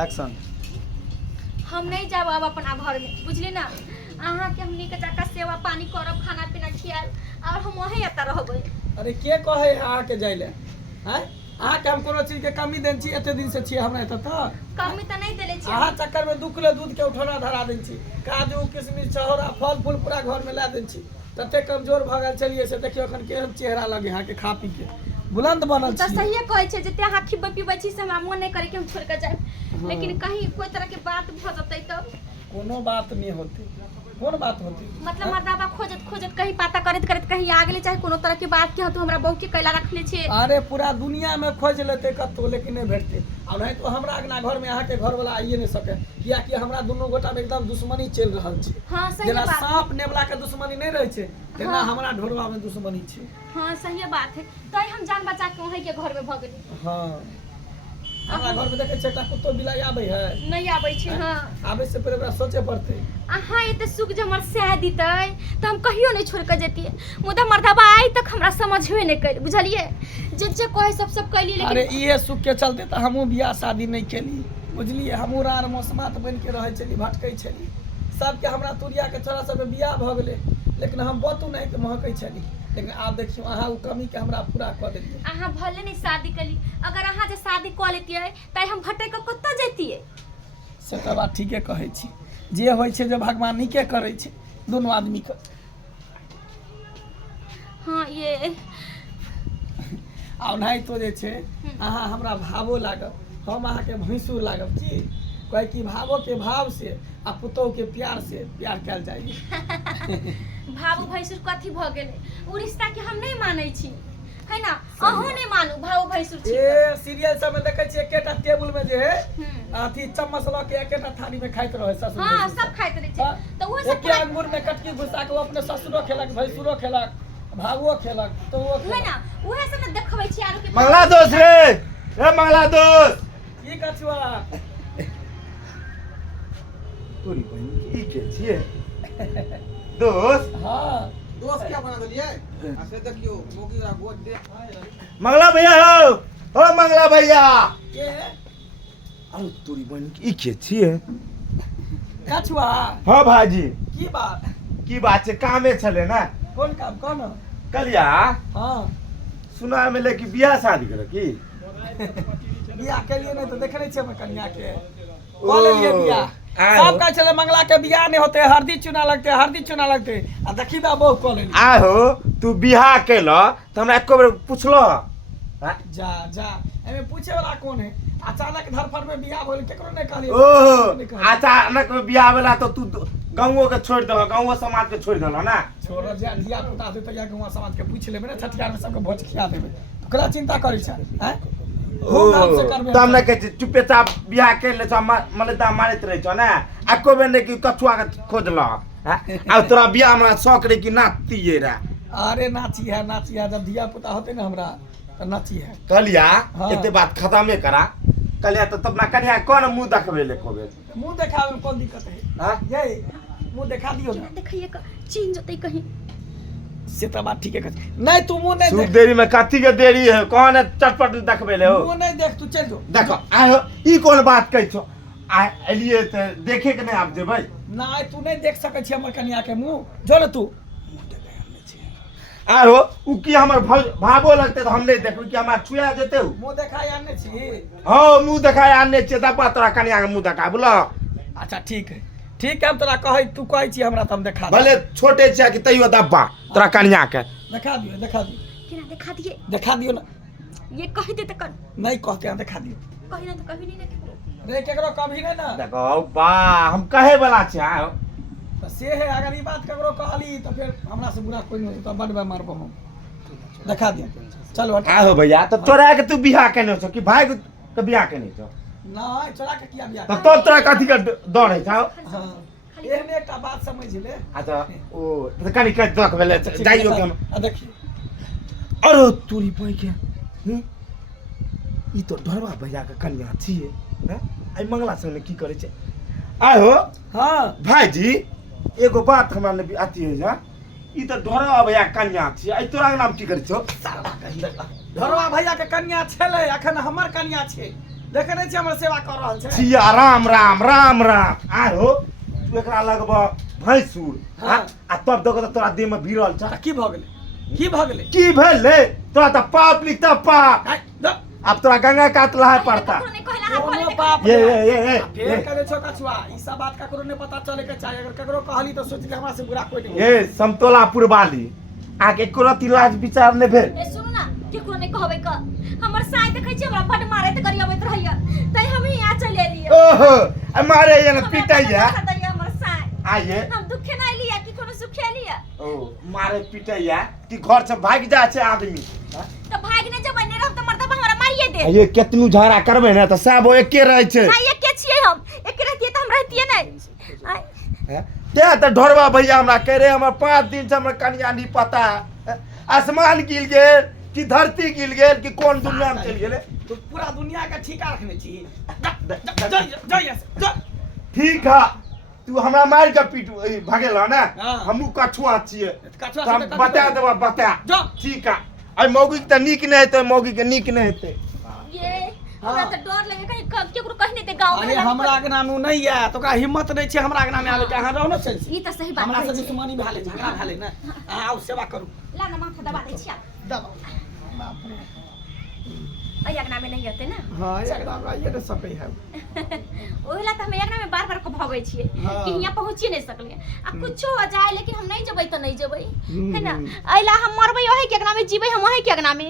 Action. हम नहीं जाब अब अपना घर में, बुझली ना। अहाँ के हमनी के जाकर सेवा पानी करब, खाना पीना खियाल और हम वहीं एता रहबै। अरे के कहे अहाँ के जाइले हैं? अहाँ के हम कोनो चीज के कमी देन छी? एते दिन से छी हमरा एत त कमी त नहीं देले छी। अहाँ चक्कर में 2 किलो दूध के उठौना धरा देन छी, काजू किशमिश छहोरा फल फूल पूरा घर में ला देन छी। तते कमजोर भ गेल चलिए से देखियो एखन केहन चेहरा लगे अहाँ के खा पी के बुलंद बनल त छी। सही कहै छै जते अहाँ खिबै पिबै छी से हमरा मन नहीं करे कि हम छोड़ के जाए। लेकिन कहीं कोई तरह के बात भ जतै त कोनो बात नहीं होती। कौन बात होती? मतलब मर्दाबा खोजत खोजत कहीं पता करत करत कहीं आ गेले, चाहे कोनो तरह के बात के हो तो हमरा बहु के कैला रखले छे। अरे पूरा दुनिया में खोज लेते कतो लेकिन नहीं भेटते। अब नहीं तो हमरा अंगना घर में अहाँ के घर वाला आइए नहीं सके, किया कि हमरा दोनों गोटा में एकदम दुश्मनी चल रहल छै। हां सही जेना बात। सांप नेवला के दुश्मनी नहीं रहे छै, तेना हाँ। हमरा ढोरवा में दुश्मनी छै। हां सही बात है। तै हम जान बचा के वहीं के घर में भ गेली। हां हमरा घर में देखे छटा कुत्तो बिलाई आबै है? नहीं आबै छै। हां आबै से पहले ओकरा सोचे पड़ते। अहाँ एते सुख जे हमर सह दीतै त हम कहियो नहीं छोड़ के जेतिए। मुदा मर्दाबा आई तक हमरा समझबे नहीं कर, बुझलिए। जे कहे सब कैली, लेकिन अरे इहे सुख के चलते त हमहू बियाह शादी नहीं केली, बुझलिए। हमहू रार मौसमात बन के रहे चली, भटकै छली। सबके हमरा तुरिया के छोरा सब बियाह भ गेले, लेकिन हम बतू नहीं के महकै छली। लेकिन आप देखियो अहाँ उ कमी के हमरा पूरा क देलिए। अहाँ भले नहीं शादी कली, अगर अहाँ जे शादी क लेतिए त हम भटक के कत्ता जैतिए। से त बात ठीके कहै छी। जे होइ छै जे भगवान नीके करै छै दोनों आदमी के। हाँ ये आ नहीं तो जे छै अहाँ हमरा भावो लागब, हम अहाँ के भैंसुर लागब की? कहे कि भावो के भाव से आ पुतोह के प्यार से प्यार कैल जाइए। भावो भैंसुर कथी भ गेले? उ रिश्ता के हम नहीं मानै छी, है ना। अहू नहीं मानू भावो भैंसुर छी। ए सीरियल सब में देखे छी एकेटा टेबुल में जे है अथी चम्मच ल के एकेटा थाली में खाइत रहे ससुर। हां सब खाइत रहे छै। त वो सब एके अंगूर में कटकी घुसा के वो अपने ससुरो खेलक, भैंसुरो खेलक, भावो खेलक, तो वो है ना। उहे सब में देखबै छी आरो के। मंगला दोस्त रे, ए मंगला दोस्त। की कछुआ? तोरी बहन ई के छिए? दोस्त हां दोस्त क्या बना दिलिए? ऐसे देखियो मोगी रा गोद दे। मंगला भैया हो मंगला भैया। के अरे तोरी बहन ई के छिए? कछुआ? हां भाजी की बात? की बात छै? कामे छले ना? कौन काम? कौन? कलिया हां सुना मिले कि बियाह शादी करे की? बियाह के लिए नहीं तो देख रहे छे कन्या के बोले लिए बियाह। आहो। सब कहे चले मंगला के बियाह नहीं होते, हरदी चुना लगते, हरदी चुना लगते। आ देखी बा बहु कॉल ले। आहो तू बियाह केलो त हमरा एको बेर पुछलो? हां जा जा एमे पूछे वाला कौन है? अचानक धरफड़ में बियाह होल केकरो नहीं कहली। ओह अचानक बियाह वाला तो तू गांवो के छोड़ दलो, गांवो समाज के छोड़ दलो ना? छोड़ जा धिया पुता दे त या गांव समाज के पूछ लेबे ना, छठियार में सबके भोज खिया देबे। ओकरा चिंता करै छ हैं? धूमधाम से करबे। तो हमने कहे चुपे चाप बियाह कर ले मले दाम मारत रहे छ ना? आको बेने कि कछुआ के खोजल आ तोरा बियाह में शौक रे कि नाचिए रे? अरे नाची है जब धिया पुता होते ना हमरा त नाची है। कहलिया हाँ। एते बात खत्मे करा। कहलिया तो तब ना कन्या कौन मुंह देखबे ले कोबे? मुंह देखावे में कौन दिक्कत है? हां ये मुंह दिखा दियो ना। देखिए चीन जतै कहीं। से त बात ठीके कह। नहीं तू मुंह नहीं सुख देख, देरी में कथी के देरी है? कौन है चटपट देखबे ले हो? मुंह नहीं देख, तू चल जो। देखो आयो ई कौन बात कहै छो? आ एलिए त देखे के नहीं आप जेबै? नहीं तू नहीं देख सकै छी हमर कन्या के मुंह। जो न तू आहो उ की हमर भावो लगते त हम नहीं देखबै कि हमरा छुआ जेते हो? मुंह देखाय आने छी। हाँ मुंह देखाय आने छे दबा तोरा कन्या के मुंह देखा बोला। अच्छा ठीक है हम तोरा कहै, तू कहै छी हमरा त हम देखा दे। भले छोटे छे कि तैयो दबा तोरा कन्या के देखा दियो केना देखा दियो ना। ये कहि दे त कर। नहीं कहते हैं देखा दियो। कहि ना तो कहि नहीं ना। रे केकरो कभी नहीं ना। देखो बा हम कहे वाला छे। आहो तो से है अगर ई बात केकरो कहली तो फिर हमरा से बुरा कोई नहीं तो बड़ बे मारबो हम। देखा दियो चलो हट। आहो भैया तो तोरा के तू बियाह केने छो कि भाई के बियाह केने छो? नहीं चोरा के किया बियाह? तो तोरा कथी के डर है छौ? हां एहने एकटा बात समझ ले। अच्छा ओ तो कनी के देख भेले जाइयो के हम। आ देखिए अरे तोरी भाई के ई तो ढरवा भैया के कन्या छिए। हैं आई मंगला संग की करे छे? आहो हां भाईजी एगो बात हमरा ने आती है जा। ई तो ढरवा भैया के कन्या छिए। आई तोरा के नाम की करे छो? धरवा भैया के कन्या छले, अखन हमर कन्या छे। देखे नहीं छी हमर सेवा कर रहल छै सिया राम राम राम राम आहो तू एकरा लगबा भैंसुर हाँ। आ तब देखो तोरा देह में भिड़ल छ त की भ गेलै की भ गेलै की भेले तोरा त पाप लिखता पाप आइ, द- अब तोरा गंगा काट लहा पड़ता ककरो नहीं कहला हाथ कोनो वाले पाप ये नहीं। ये ये फेर ये करे छो कछुआ ई सब बात ककरो नहीं पता चले के चाही अगर ककरो कहली तो सोच ले हमरा से बुरा कोई नहीं ये समतोलापुर वाली आके कोनो लाज विचार ने भेल ए सुन ना केकरो नहीं कहबै क हमर साय देखै छी हमरा बड मारे त करियबैत रहैया तै हम यहाँ चले एलियै ओहो मारे ये न पिटैया हमर साय आइए हम दुखे नहीं लिया कि कोनो सुखे लिया ओ मारे पिटैया कि घर से भाग जा छै आदमी तो भाग ने जब नहीं रहब त मर्दबा हमरा मारिए दे ये केतनु झगड़ा करबे ना त सब एके रहे छै भाई ये के छियै हम एक रहतिए त हम रहतिए नहीं आय ते त ढोरबा भैया हमरा कह रहे हमर 5 दिन से हमर कन्या नहीं पता आसमान गिल गेल कि धरती गिल गेल कि कौन दुनिया में चल गेले तू पूरा दुनिया का ठिका रखने छी जा ठीक है तू हमरा मार के पीट भागेल ना हाँ। हमहू कछुआ छिए कछुआ त हम छियै त बता कछुआ। देबा बता जा। ठीक है आई मौगी के त नीक नहीं हेतै मौगी के नीक नहीं हेतै ये हमरा त डर लगे कहीं केकरो कहि नहीं ते गांव अरे हमरा अगना नु नहीं है तो का हिम्मत नहीं छै हमरा अगना में आवे के अहाँ रहनो छै ई त सही बात हमरा से छै दुश्मनी भाले झगड़ा भाले ना अहाँ आउ सेवा करू ला ना माथा दबा दै छिया दबाओ बाप रे अय अगना में नहीं होते ना हां अगना में आइए न सकै है ओहिला त हम अगना में बार-बार को भगै छियै हाँ। कि हियां पहुंची नहीं सकलिए आ कुछो हो जाए लेकिन हम नहीं जबै त नहीं जबै है ना अइला हम मरबै ओहे के अगना में जीबै हम ओहे के अगना में